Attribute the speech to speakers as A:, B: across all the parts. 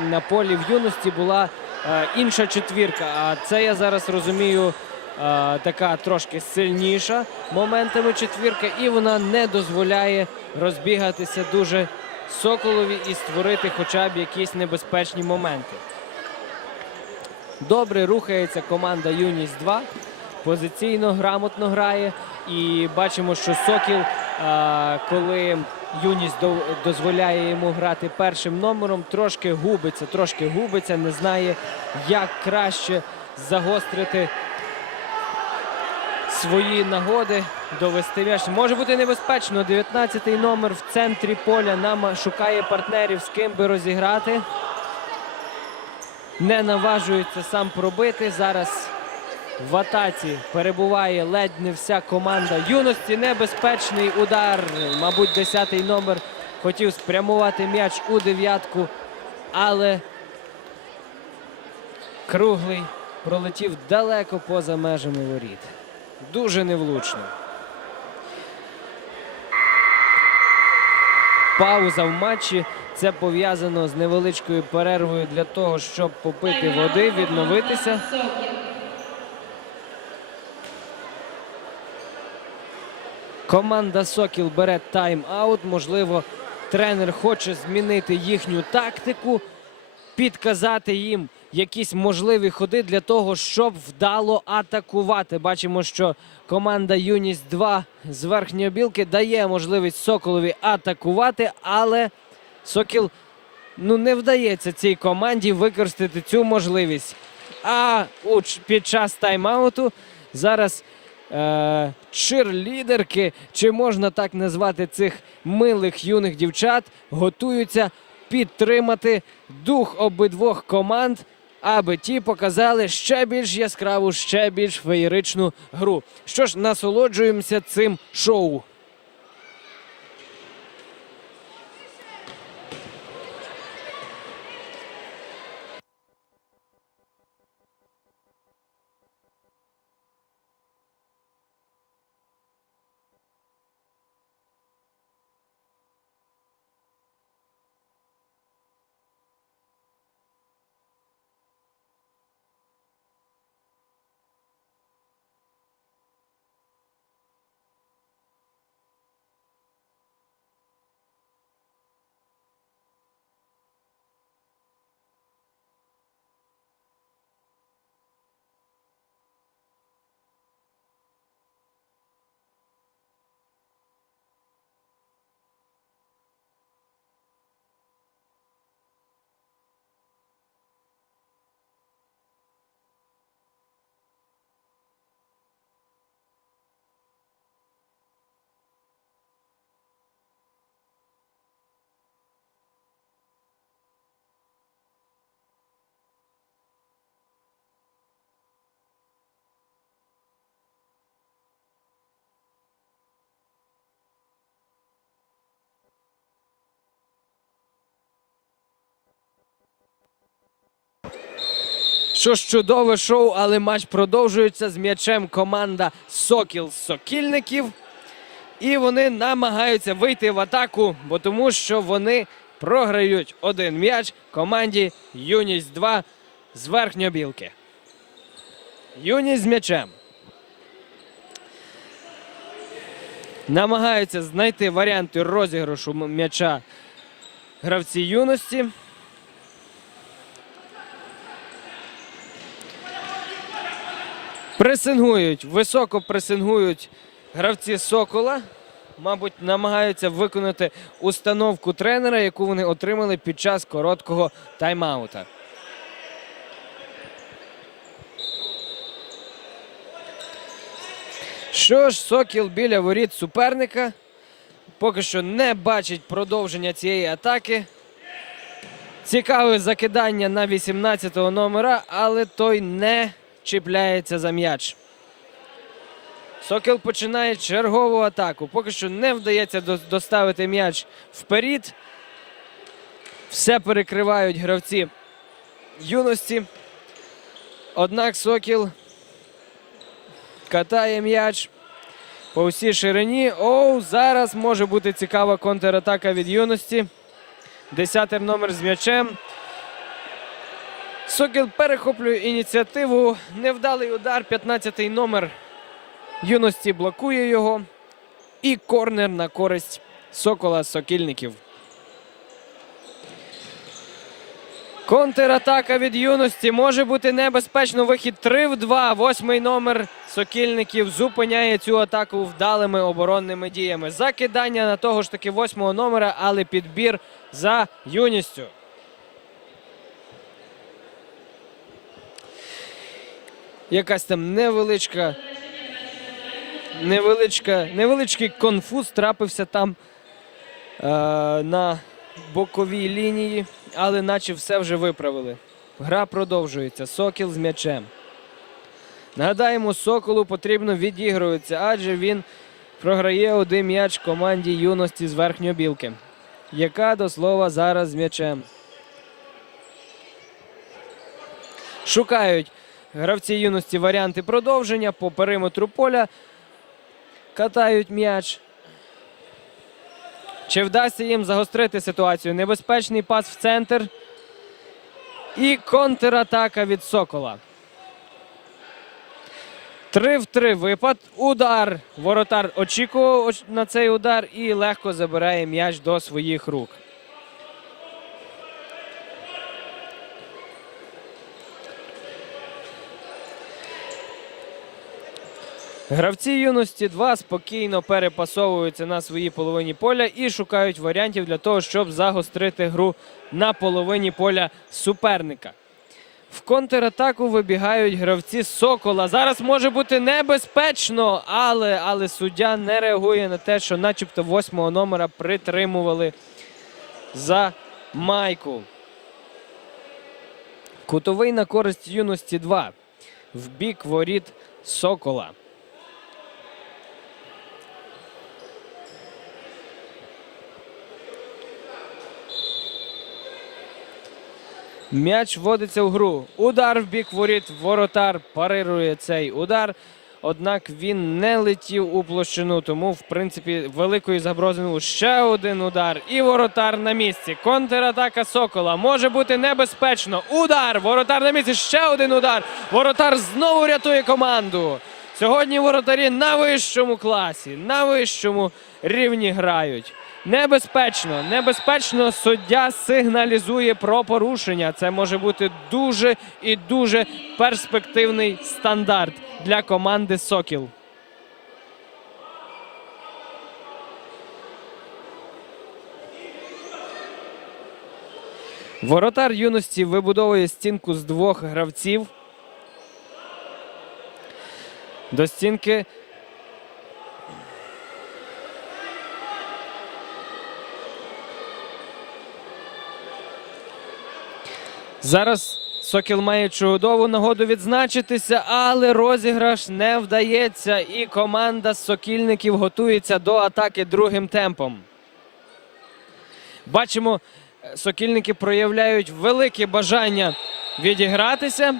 A: на полі в юності була е, інша четвірка. А це я зараз розумію. е, Така трошки сильніша моментами четвірка, і вона не дозволяє розбігатися дуже Соколові і створити хоча б якісь небезпечні моменти. Добре рухається команда Юність 2. Позиційно, грамотно грає. І бачимо, що Сокіл, коли Юність до- дозволяє йому грати першим номером, трошки губиться, трошки губиться, не знає, як краще загострити свої нагоди, довести м'яч. Може бути небезпечно. 19-й номер в центрі поля нам шукає партнерів, з ким би розіграти. Не наважується сам пробити. Зараз в атаці перебуває ледь не вся команда юності. Небезпечний удар. Мабуть, 10-й номер хотів спрямувати м'яч у дев'ятку, але круглий пролетів далеко поза межами воріт. Дуже невлучно. Пауза в матчі. Це пов'язано з невеличкою перервою для того, щоб попити води, відновитися. Команда Сокіл бере тайм-аут. Можливо, тренер хоче змінити їхню тактику, підказати їм якісь можливі ходи для того, щоб вдало атакувати. Бачимо, що команда Юність 2 з верхньої білки дає можливість Соколові атакувати, але Сокіл ну, не вдається цій команді використати цю можливість. А під час тайм-ауту зараз е, чирлідерки, чи можна так назвати цих милих юних дівчат, готуються підтримати дух обидвох команд, аби ті показали ще більш яскраву, ще більш феєричну гру. Що ж, насолоджуємося цим шоу. Що ж чудове шоу, але матч продовжується з м'ячем команда Сокіл Сокільників. І вони намагаються вийти в атаку, бо тому що вони програють один м'яч команді Юність 2 з верхньої білки. Юність з м'ячем. Намагаються знайти варіанти розіграшу м'яча гравці юності. Пресингують, високо пресингують гравці Сокола. Мабуть, намагаються виконати установку тренера, яку вони отримали під час короткого тайм-аута. Що ж, Сокіл біля воріт суперника. Поки що не бачить продовження цієї атаки. Цікаве закидання на 18-го номера, але той не чіпляється за м'яч. Сокіл починає чергову атаку. Поки що не вдається доставити м'яч вперед. Все перекривають гравці юності. Однак Сокіл катає м'яч по всій ширині. Оу, зараз може бути цікава контратака від юності. Десятий номер з м'ячем. Сокіл перехоплює ініціативу. Невдалий удар. 15-й номер юності блокує його. І корнер на користь Сокола Сокільників. Контратака від юності може бути небезпечно. Вихід 3 в 2. Восьмий номер Сокільників зупиняє цю атаку вдалими оборонними діями. Закидання на того ж таки восьмого номера, але підбір за юністю. Якась там невеличка, невеличка, невеличкий конфуз трапився там е, на боковій лінії, але наче все вже виправили. Гра продовжується. Сокіл з м'ячем. Нагадаємо, Соколу потрібно відігруватися, адже він програє один м'яч команді юності з верхньої білки, яка до слова зараз з м'ячем. Шукають гравці юності варіанти продовження по периметру поля. Катають м'яч. Чи вдасться їм загострити ситуацію? Небезпечний пас в центр. І контратака від Сокола. Три в три випад. Удар. Воротар очікував на цей удар і легко забирає м'яч до своїх рук. Гравці юності 2 спокійно перепасовуються на своїй половині поля і шукають варіантів для того, щоб загострити гру на половині поля суперника. В контратаку вибігають гравці Сокола. Зараз може бути небезпечно, але, але суддя не реагує на те, що начебто восьмого номера притримували за майку. Кутовий на користь юності 2. В бік воріт Сокола. М'яч вводиться в гру. Удар в бік воріт. Воротар парирує цей удар. Однак він не летів у площину, тому, в принципі, великої загрози не. Ще один удар. І воротар на місці. Контратака Сокола може бути небезпечно. Удар! Воротар на місці. Ще один удар. Воротар знову рятує команду. Сьогодні воротарі на вищому класі, на вищому рівні грають. Небезпечно, небезпечно суддя сигналізує про порушення. Це може бути дуже і дуже перспективний стандарт для команди Сокіл. Воротар юності вибудовує стінку з двох гравців. До стінки Зараз Сокіл має чудову нагоду відзначитися, але розіграш не вдається, і команда сокільників готується до атаки другим темпом. Бачимо, сокільники проявляють велике бажання відігратися.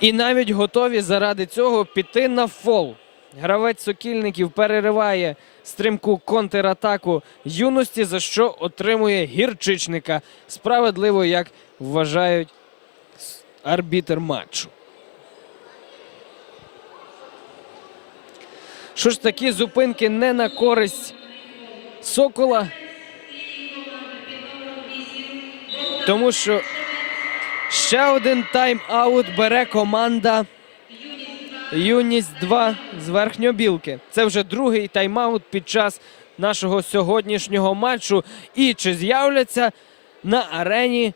A: І навіть готові заради цього піти на фол. Гравець сокільників перериває стрімку контратаку юності, за що отримує гірчичника. Справедливо, як вважають арбітер матчу. Що ж такі зупинки не на користь Сокола. Тому що ще один тайм-аут бере команда Юність 2 з верхньобілки. Це вже другий тайм-аут під час нашого сьогоднішнього матчу. І чи з'являться на арені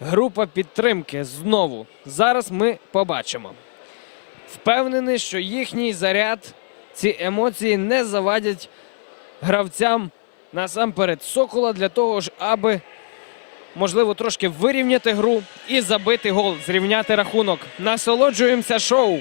A: група підтримки знову? Зараз ми побачимо. Впевнений, що їхній заряд, ці емоції не завадять гравцям насамперед Сокола для того ж, аби можливо трошки вирівняти гру і забити гол, зрівняти рахунок. Насолоджуємося шоу.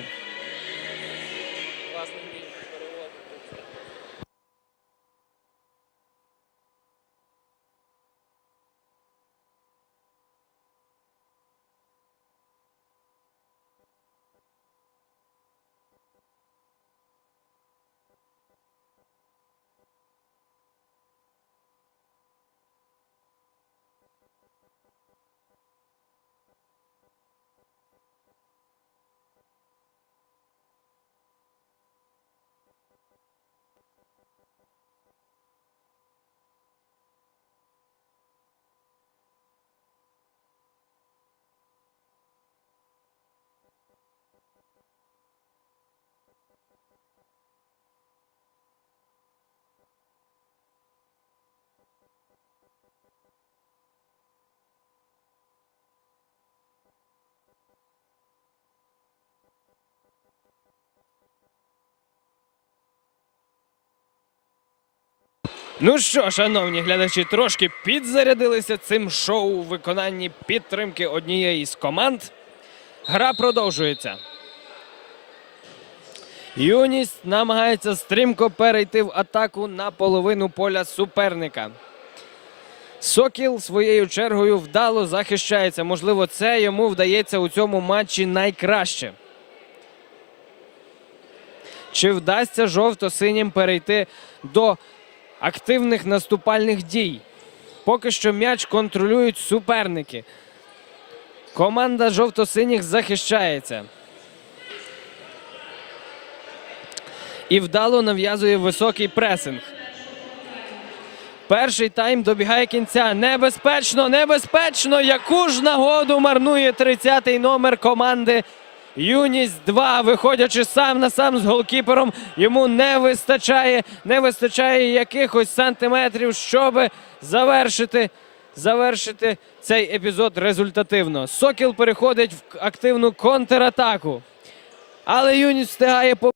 A: Ну що, шановні глядачі, трошки підзарядилися цим шоу у виконанні підтримки однієї з команд. Гра продовжується. Юність намагається стрімко перейти в атаку на половину поля суперника. Сокіл своєю чергою вдало захищається. Можливо, це йому вдається у цьому матчі найкраще. Чи вдасться жовто-синім перейти до активних наступальних дій? Поки що м'яч контролюють суперники. Команда жовто-синіх захищається. І вдало нав'язує високий пресинг. Перший тайм добігає кінця. Небезпечно, небезпечно. Яку ж нагоду марнує 30-й номер команди Юність 2, виходячи сам на сам з голкіпером, йому не вистачає, не вистачає якихось сантиметрів, щоб завершити, завершити цей епізод результативно. Сокіл переходить в активну контратаку. Але Юність встигає по.